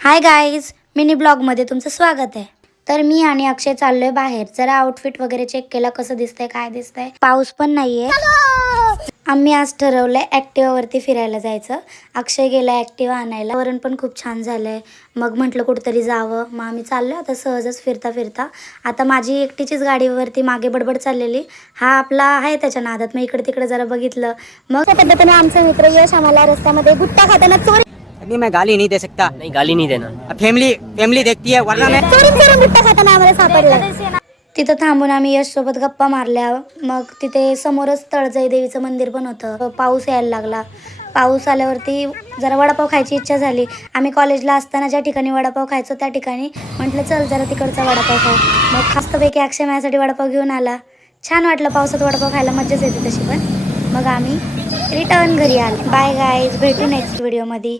Hi guys, mini ब्लॉगमध्ये तुमचं स्वागत आहे। तर मी आणि अक्षय चाललोय बाहेर। जरा आउटफिट वगैरे चेक केला, कसं दिसतंय काय दिसतंय। पाऊस पण नाहीये। आम्ही आज ठरवलंय ऍक्टिवा वरती फिरायला जायचं। अक्षय गेला ऍक्टिवा आणायला। वरण पण खूप छान झालंय। मग म्हटलं कुठेतरी जावं, मग आम्ही चाललोय आता सहजच फिरता फिरता। आता माझी एकटीचीच गाडीवरती मागे बडबड चाललेली। हा आपला आहे त्याच्या नादात, मग इकडे तिकडे जरा बघितलं। मग त्या पद्धतीने आमचे मित्र यश आम्हाला रस्त्यामध्ये गुटखा खाताना चोरी अभी मैं गाली नहीं दे सकता। नहीं, गाली नहीं देना। अब फैमिली देखती है वरना मैं करून गुटखा खाताना आम्हाला सापडला। तिथं थांबून आम्ही यश सोबत गप्पा मारल्या। मग तिथे समोरच तळजाई देवीचं मंदिर पण होतं। पाऊस यायला लागला। पाऊस आल्यावरती जरा वडापाव खायची इच्छा झाली। आम्ही कॉलेजला असताना ज्या ठिकाणी वडापाव खायचो त्या ठिकाणी म्हटलं चल जरा तिकडचा वडापाव खाऊ। मग मस्तपैकी अक्षय माझ्यासाठी वडापाव घेऊन आला। छान वाटलं, पावसात वडापाव खायला मज्जाच येते तशी पण। मग आम्ही रिटर्न घरी आलो। बाय गाईज, भेटू नेक्स्ट व्हिडिओमध्ये।